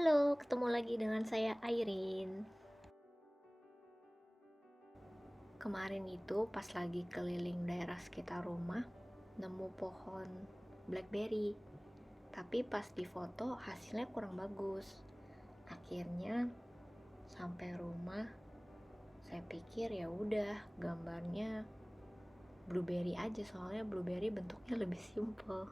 Halo, ketemu lagi dengan saya Airin. Kemarin itu pas lagi keliling daerah sekitar rumah, nemu pohon blackberry. Tapi pas difoto hasilnya kurang bagus. Akhirnya sampai rumah, saya pikir ya udah gambarnya blueberry aja, soalnya blueberry bentuknya lebih simple.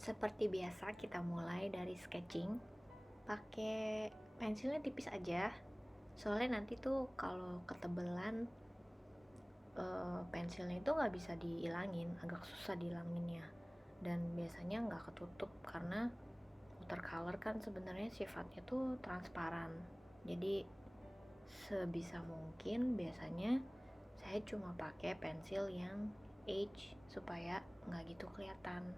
Seperti biasa kita mulai dari sketching. Pakai pensilnya tipis aja. Soalnya nanti tuh kalau ketebelan pensilnya itu nggak bisa dihilangin, agak susah dihilanginnya. Dan biasanya nggak ketutup karena watercolor kan sebenarnya sifatnya tuh transparan. Jadi sebisa mungkin biasanya saya cuma pakai pensil yang H supaya nggak gitu kelihatan.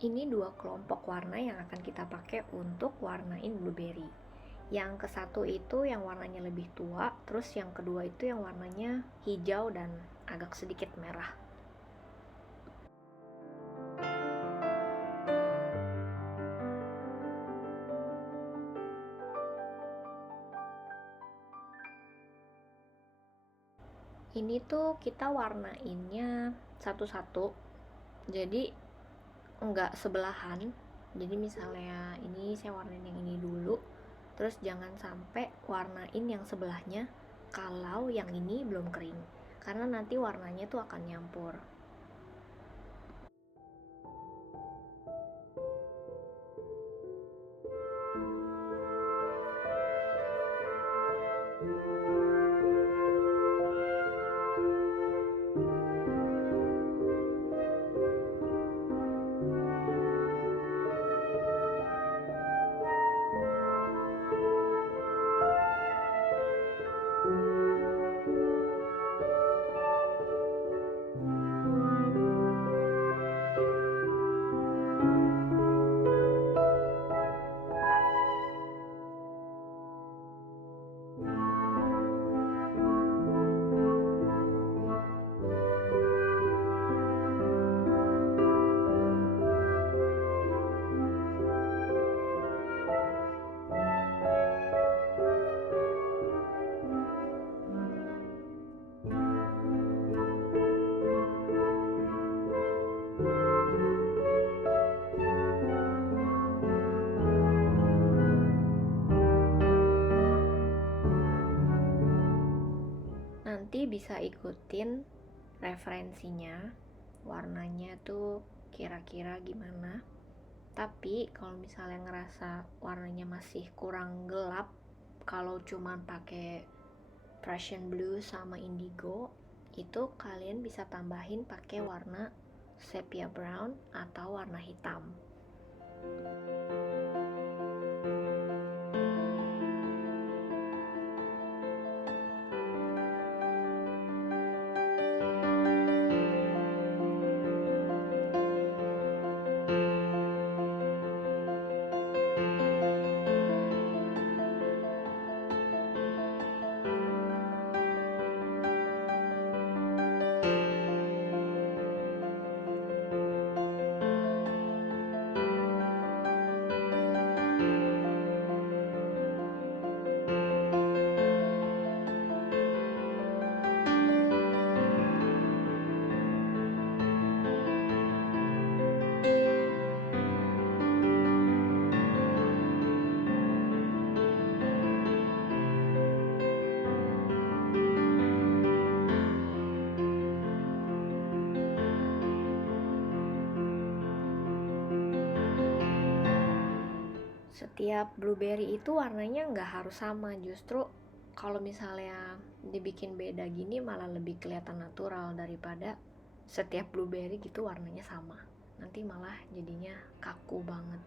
Ini dua kelompok warna yang akan kita pakai untuk warnain blueberry. Yang ke satu itu yang warnanya lebih tua, terus yang kedua itu yang warnanya hijau dan agak sedikit merah. Ini tuh kita warnainnya satu-satu, jadi enggak sebelahan. Jadi misalnya ini saya warnain yang ini dulu, terus jangan sampai warnain yang sebelahnya kalau yang ini belum kering, karena nanti warnanya tuh akan nyampur. Nanti bisa ikutin referensinya, warnanya tuh kira-kira gimana. Tapi kalau misalnya ngerasa warnanya masih kurang gelap, kalau cuman pakai Prussian blue sama indigo, itu kalian bisa tambahin pakai warna sepia brown atau warna hitam. Setiap blueberry itu warnanya nggak harus sama, justru kalau misalnya dibikin beda gini malah lebih kelihatan natural daripada setiap blueberry gitu warnanya sama. Nanti malah jadinya kaku banget.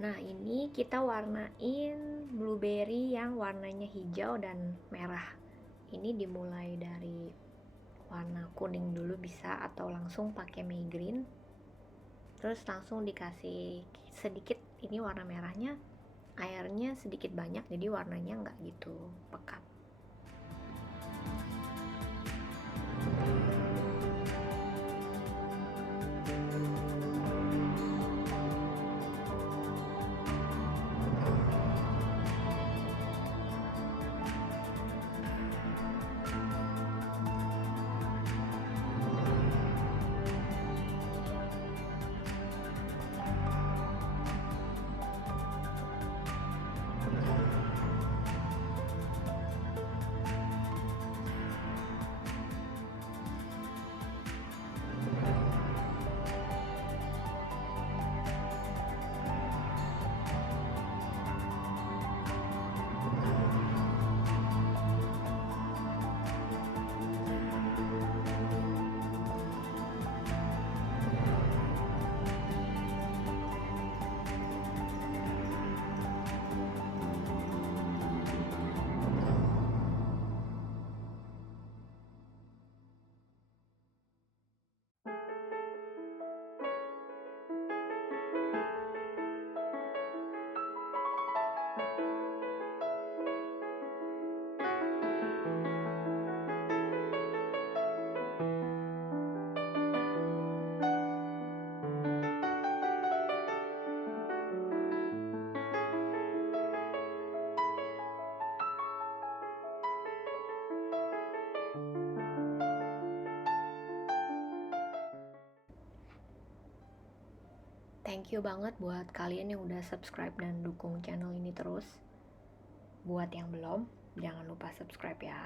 Nah, ini kita warnain blueberry yang warnanya hijau dan merah. Ini dimulai dari warna kuning dulu bisa, atau langsung pakai migreen. Terus langsung dikasih sedikit ini warna merahnya, airnya sedikit banyak jadi warnanya nggak gitu pekat. Thank you banget buat kalian yang udah subscribe dan dukung channel ini terus. Buat yang belum, jangan lupa subscribe ya.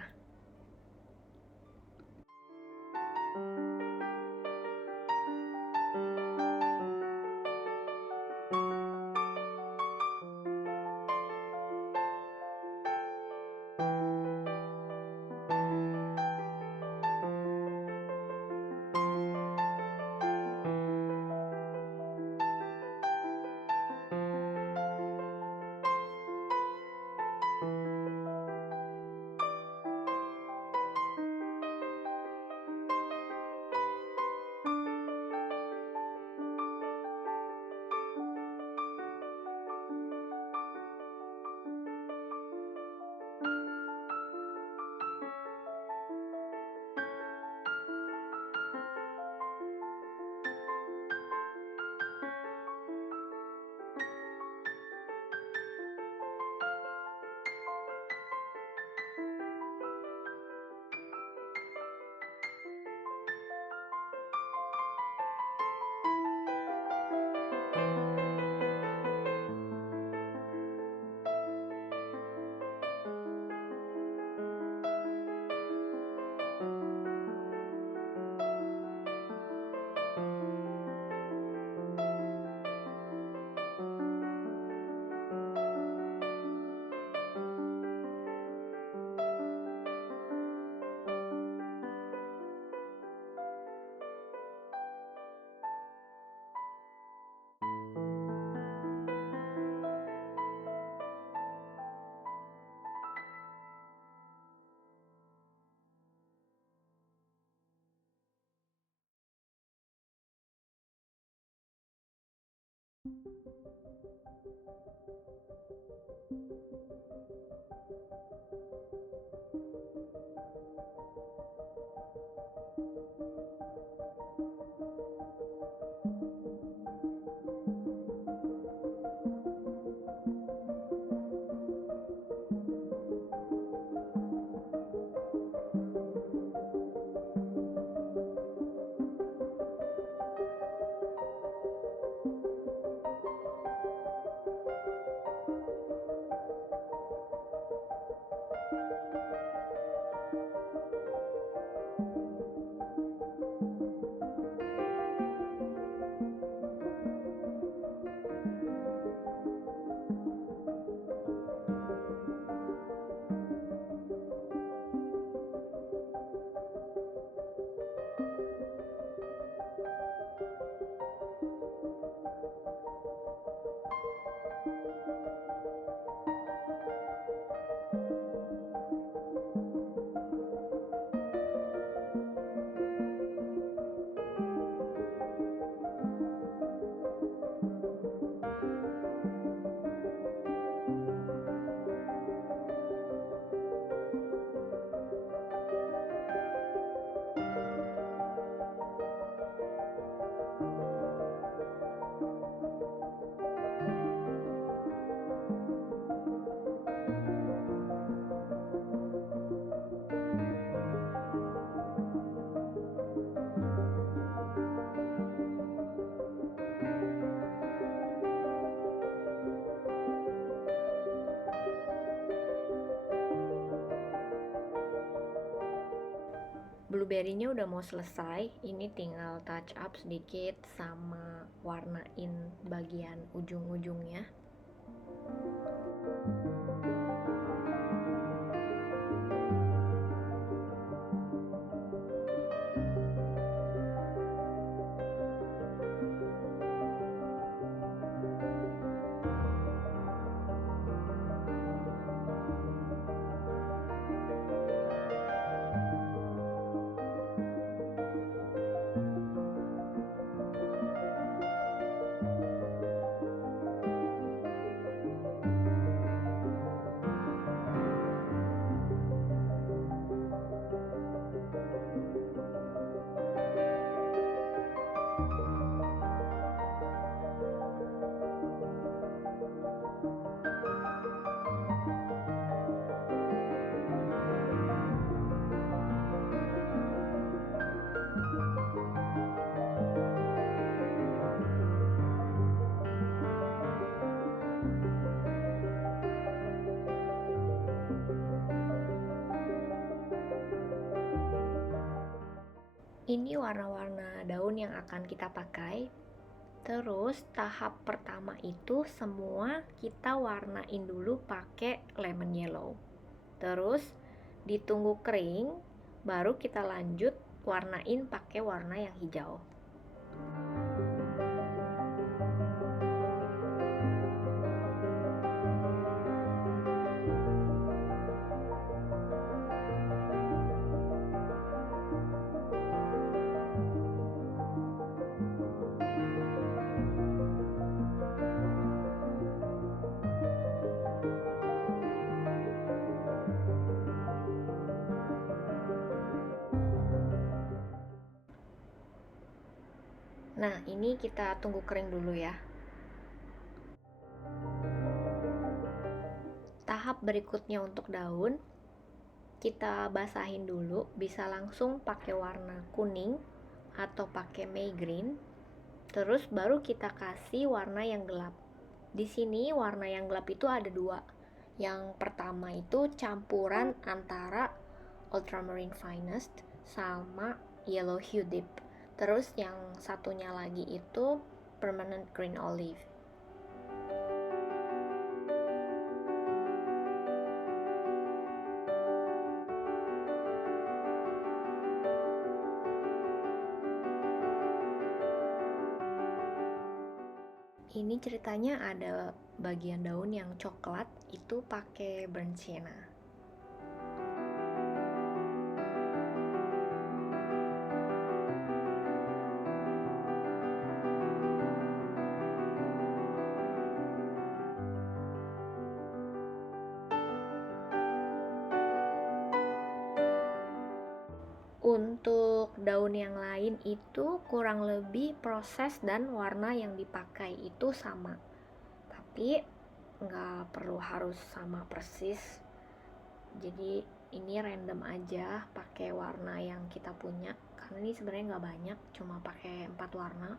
blueberry-nya udah mau selesai. Ini tinggal touch up sedikit sama warnain bagian ujung-ujungnya. Ini warna-warna daun yang akan kita pakai. Terus tahap pertama itu semua kita warnain dulu pakai lemon yellow. Terus ditunggu kering, baru kita lanjut warnain pakai warna yang hijau. Nah, ini kita tunggu kering dulu ya. Tahap berikutnya untuk daun, kita basahin dulu, bisa langsung pakai warna kuning atau pakai May green. Terus baru kita kasih warna yang gelap. Di sini warna yang gelap itu ada dua. Yang pertama itu campuran antara ultramarine finest sama yellow hue deep. Terus yang satunya lagi itu permanent green olive. Ini ceritanya ada bagian daun yang coklat itu pakai burnt sienna. Untuk daun yang lain itu kurang lebih proses dan warna yang dipakai itu sama, tapi nggak perlu harus sama persis. Jadi ini random aja pakai warna yang kita punya, karena ini sebenarnya nggak banyak, cuma pakai 4 warna.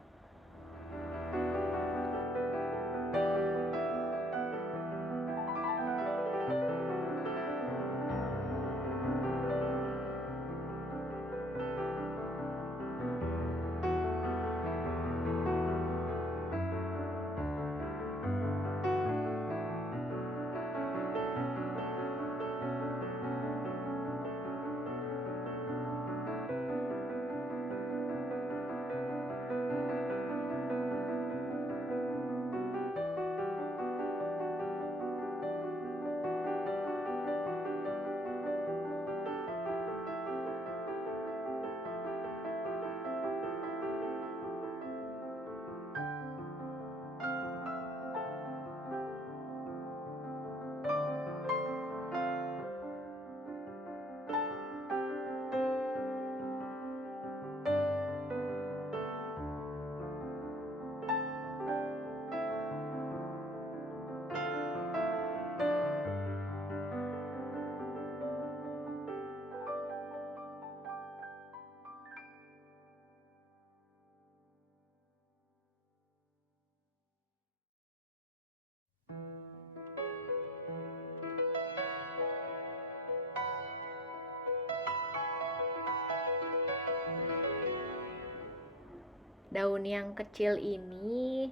daun yang kecil ini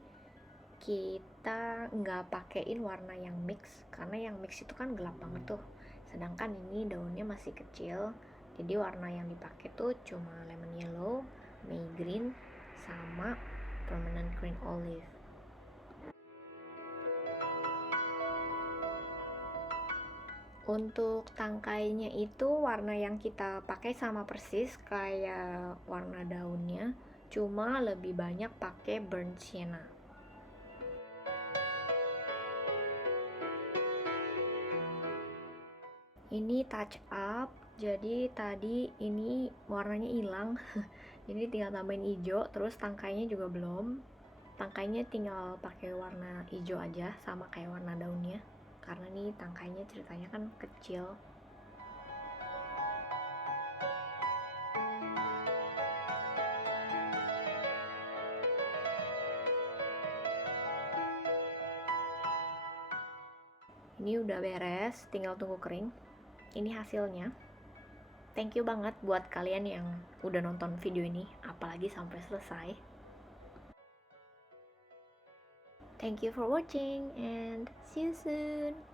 kita nggak pakein warna yang mix, karena yang mix itu kan gelap banget tuh, sedangkan ini daunnya masih kecil, jadi warna yang dipakai tuh cuma lemon yellow, May green, sama permanent green olive. Untuk tangkainya itu warna yang kita pakai sama persis kayak warna daunnya, cuma lebih banyak pakai burnt sienna. Ini touch up, jadi tadi ini warnanya hilang, jadi tinggal tambahin hijau, terus tangkainya juga belum. Tangkainya tinggal pakai warna hijau aja sama kayak warna daunnya, karena nih tangkainya ceritanya kan kecil. Ini udah beres, tinggal tunggu kering. Ini hasilnya. Thank you banget buat kalian yang udah nonton video ini, apalagi sampai selesai. Thank you for watching and see you soon.